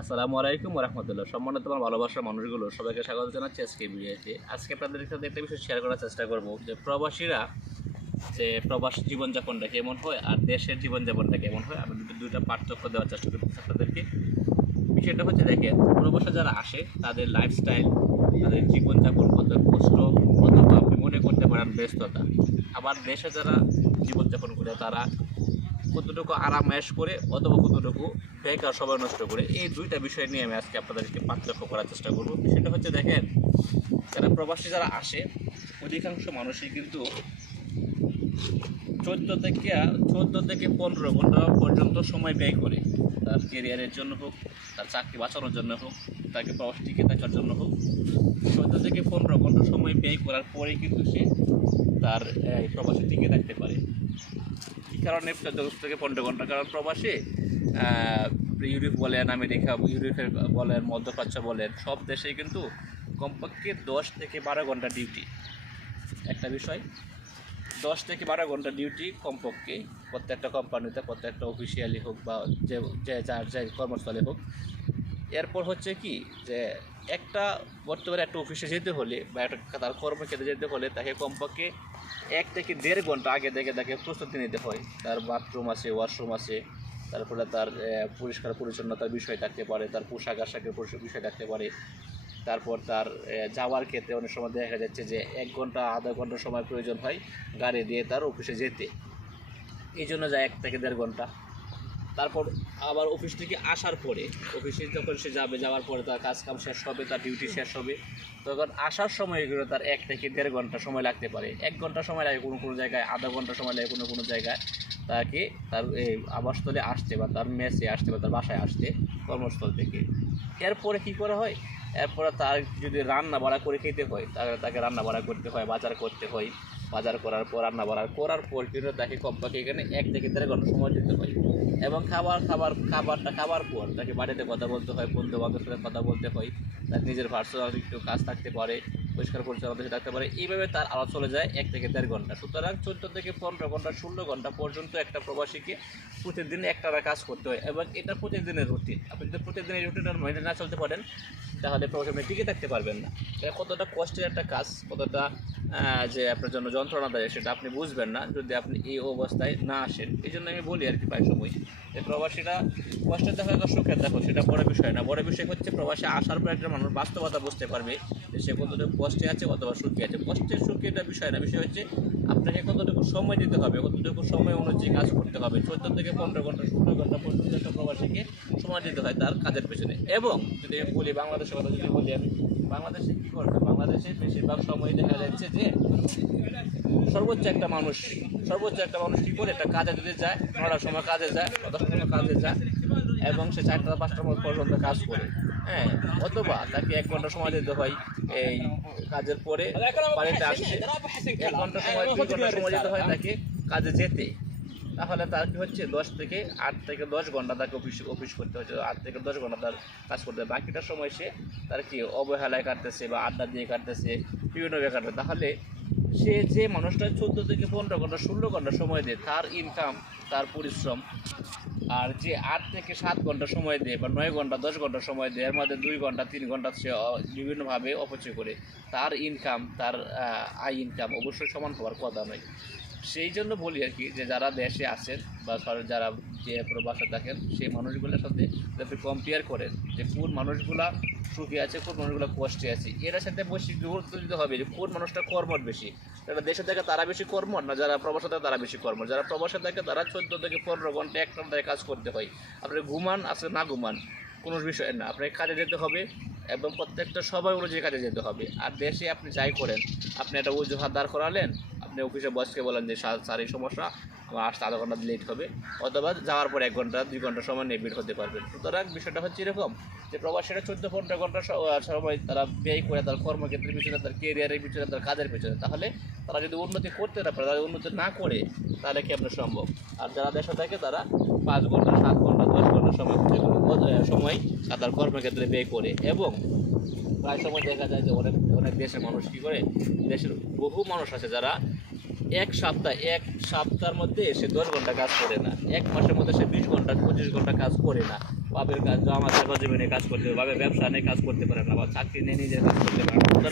আসসালামু আলাইকুম রহমতুল্লাহ সম্মানিত তোমার ভালোবাসার মানুষগুলো, সবাইকে স্বাগত জানাচ্ছি আজকে ভিডিওতে। আজকে আপনাদের সাথে একটা বিষয় শেয়ার করার চেষ্টা করব, যে প্রবাসীরা যে প্রবাস জীবনযাপনটা কেমন হয় আর দেশের জীবনযাপনটা কেমন হয়, আমি দুটো দুইটা পার্থক্য দেওয়ার চেষ্টা করতেছি আপনাদেরকে। বিষয়টা হচ্ছে দেখেন, প্রবাসে যারা আসে, তাদের লাইফস্টাইল তাদের জীবনযাপন কত কষ্ট অথবা আপনি মনে করতে পারেন ব্যস্ততা। আবার দেশে যারা জীবনযাপন করে, তারা কতটুকু আরাম আরামায়েশ করে অথবা কতটুকু বেকার সবাই নষ্ট করে, এই দুইটা বিষয় নিয়ে আমি আজকে আপনাদেরকে পার্থক্য করার চেষ্টা করব। সেটা হচ্ছে দেখেন, যারা প্রবাসী যারা আসে, অধিকাংশ মানুষই কিন্তু চোদ্দ থেকে চোদ্দ থেকে পনেরো ঘণ্টা পর্যন্ত সময় ব্যয় করে। তার কেরিয়ারের জন্য হোক, তার চাকরি বাঁচানোর জন্য হোক, তাকে প্রবাস টিকে থাকার জন্য হোক, চোদ্দ থেকে পনেরো ঘণ্টা সময় ব্যয় করার পরে কিন্তু সে তার প্রবাসে টিকে থাকতে পারে। কারণে দশ থেকে পনেরো ঘণ্টা কারণ প্রবাসে ইউরোপ বলেন, আমেরিকা, ইউরোপের বলেন, মধ্যপ্রাচ্য বলেন, সব দেশেই কিন্তু কমপক্ষে দশ থেকে বারো ঘণ্টা ডিউটি। একটা বিষয়, দশ থেকে বারো ঘণ্টা ডিউটি কমপক্ষে, প্রত্যেকটা কোম্পানিতে, প্রত্যেকটা অফিসিয়ালি হোক বা যে যার যে কর্মস্থলে হোক এরপর হচ্ছে কি যে একটা বর্তমানে একটা অফিসে যেতে হলে বা একটা তার কর্মক্ষেত্রে যেতে হলে তাকে কমপক্ষে এক থেকে দেড় ঘণ্টা আগে থেকে তাকে প্রস্তুতি নিতে হয়। তার বাথরুম আছে ওয়াশরুম আছে, তারপরে তার পরিষ্কার পরিচ্ছন্নতার বিষয় থাকতে পারে, তার পোশাক আশাকের বিষয় থাকতে পারে। তারপর তার যাওয়ার ক্ষেত্রে অনেক সময় দেখা যাচ্ছে যে এক ঘণ্টা, আধা ঘণ্টা সময় প্রয়োজন হয় গাড়ি দিয়ে তার অফিসে যেতে। এই জন্য যায় এক থেকে দেড় ঘণ্টা। তারপর আবার অফিস থেকে আসার পরে অফিসে যখন সে যাবে, যাওয়ার পরে তার কাজ কাম শেষ হবে, তার ডিউটি শেষ হবে, তখন আসার সময় এগুলো তার এক থেকে দেড় ঘণ্টা সময় লাগতে পারে। এক ঘণ্টা সময় লাগে কোনো কোনো জায়গায়, আধা ঘণ্টা সময় লাগে কোনো কোনো জায়গায় তাকে তার এই আবাসস্থলে আসতে বা তার মেসে আসতে বা তার বাসায় আসতে কর্মস্থল থেকে। এরপরে কি করা হয়? এরপরে তার যদি রান্না বাড়া করে খেতে হয় তাহলে তাকে রান্না বাড়া করতে হয়, বাজার করতে হয়। বাজার করার পর, রান্না বাড়া করার পর কিন্তু তাকে কমপক্ষে এখানে এক থেকে দেড় ঘণ্টা সময় দিতে হয়। এবং খাবার খাবার, খাবারটা, খাবার পর তাকে বাড়িতে কথা বলতে হয় বন্ধু বান্ধবের সাথে কথা বলতে হয়, তার নিজের পার্সোনাল একটু কাজ থাকতে পারে। পরিষ্কার পরিচ্ছন্নতা থাকতে পারে। এইভাবে তার আলো চলে যায় এক থেকে দেড় ঘণ্টা। সুতরাং চোদ্দ থেকে পনেরো ঘণ্টা, ষোলো ঘণ্টা পর্যন্ত একটা প্রবাসীকে প্রতিদিন একটানা কাজ করতে হয় এবং এটা প্রতিদিনের রুটিন। আপনি যদি প্রতিদিন এই রুটিনটা মেনে না চলতে পারেন, তাহলে প্রবাসী আপনি টিকে থাকতে পারবেন না। এটা কতটা কষ্টের একটা কাজ, কতটা যে আপনার জন্য যন্ত্রণা দেয় সেটা আপনি বুঝবেন না যদি আপনি এই অবস্থায় না আসেন। এই জন্য আমি বলি আর কি প্রায় সময় যে প্রবাসীরা কষ্টের দেখা একটা সুখের দেখো, সেটা বড় বিষয় না। বড় বিষয় হচ্ছে প্রবাসে আসার পর একটা মানুষ বাস্তবতা বুঝতে পারবে সে কতটুকু কষ্টে আছে অথবা সুখে আছে। কষ্টের সুখে এটা বিষয় না, বিষয় হচ্ছে আপনাকে কতটুকু সময় দিতে হবে, কতটুকু সময় অনুযায়ী কাজ করতে হবে। চোদ্দ থেকে পনেরো ঘণ্টা, ষোলো ঘণ্টা পর্যন্ত একটা প্রবাসীকে সময় দিতে হয় তার কাজের পেছনে। এবং যদি আমি বলি বাংলাদেশের কথা যদি বলি আমি, বাংলাদেশে কী করবে? বাংলাদেশে বেশিরভাগ সময় দেখা যাচ্ছে যে সর্বোচ্চ একটা মানুষ, সর্বোচ্চ একটা মানুষ কী করে? একটা কাজে যদি যায় নটার সময় কাজে যায়, দশটার সময় কাজে যায়, এবং সে চারটা, পাঁচটার মধ্যে পর্যন্ত কাজ করে। হ্যাঁ অথবা তাকে এক ঘণ্টা সময় দিতে হয়, এই কাজের পরে বাড়িতে আসছে। এক ঘণ্টা সময়, দুই ঘণ্টা সময় দিতে হয় তাকে কাজে যেতে। তাহলে তার কি হচ্ছে, দশ থেকে আট থেকে দশ ঘণ্টা তাকে অফিস অফিস করতে হচ্ছে, আট থেকে দশ ঘণ্টা তার কাজ করতে হয়। বাকিটা সময় সে তার কি অবহেলায় কাটতেছে বা আড্ডা দিয়ে কাটতেছে বিভিন্নভাবে কাটবে তাহলে সে যে মানুষটা চোদ্দ থেকে পনেরো ঘণ্টা, ষোলো ঘণ্টা সময় দেয়, তার ইনকাম তার পরিশ্রম আর যে আট থেকে সাত ঘণ্টা সময় দেয় বা নয় ঘণ্টা, দশ ঘণ্টা সময় দেয়, এর মধ্যে দুই ঘণ্টা, তিন ঘণ্টা সে বিভিন্নভাবে অপচয় করে। তার ইনকাম তার আয় ইনকাম অবশ্যই সমান হওয়ার কথা নয়। সেই জন্য বলি আর কি যে যারা দেশে আছেন বা যারা যে প্রবাসে থাকেন, সেই মানুষগুলোর সাথে যাতে কম্পেয়ার করেন যে কোন মানুষগুলা সুখী আছে, কোন মানুষগুলো কষ্টে আছে। এর সাথে বেশি গুরুত্ব দিতে হবে যে কোন মানুষটা কর্মট বেশি। যারা দেশে থাকে তারা বেশি কর্মট না যারা প্রবাসে থাকে তারা বেশি কর্মট যারা প্রবাসে থাকে তারা চোদ্দ থেকে পনেরো ঘণ্টা এক ঘন্টায় কাজ করতে হয়। আপনি ঘুমান আসলে না ঘুমান, কোনো বিষয় না। আপনাকে কাজে যেতে হবে এবং প্রত্যেকটা সময় অনুযায়ী কাজে যেতে হবে। আর দেশে আপনি যাই করেন, আপনি একটা অজুহাত দাঁড় করালেন আপনি অফিসে বসকে বলেন যে, স্যার এই সমস্যা, আমার আসতে আধা ঘণ্টা লেট হবে। অথবা যাওয়ার পর এক ঘণ্টা, দুই ঘণ্টা সময় নিয়ে বের হতে পারবেন। সুতরাং বিষয়টা হচ্ছে এরকম যে, প্রবাসীরা চোদ্দ পনেরো ঘণ্টা সময় তারা ব্যয় করে তার কর্মক্ষেত্রের পিছনে, তার কেরিয়ারের পিছনে, তার কাজের পিছনে। তাহলে তারা যদি উন্নতি করতে না পারে তারা উন্নতি না করে, তাহলে কি আপনার সম্ভব? আর যারা দেশে থাকে, তারা পাঁচ ঘণ্টা, সাত ঘণ্টা, দশ ঘণ্টা সময় সময় তার কর্মক্ষেত্রে ব্যয় করে। এবং প্রায় সময় দেখা যায় যে, অনেক অনেক দেশের মানুষ কী করে, দেশের বহু মানুষ আছে যারা এক সপ্তাহ, এক সপ্তাহের মধ্যে সে দশ ঘণ্টা কাজ করে না। এক মাসের মধ্যে সে বিশ ঘণ্টা, পঁচিশ ঘণ্টা কাজ করে না। বাপের কাজ আমার জমা জমিনে কাজ করতে হবে বাপের ব্যবসা নিয়ে কাজ করতে পারে না, বা চাকরি নিয়ে নিজের কাজ করতে পারে না।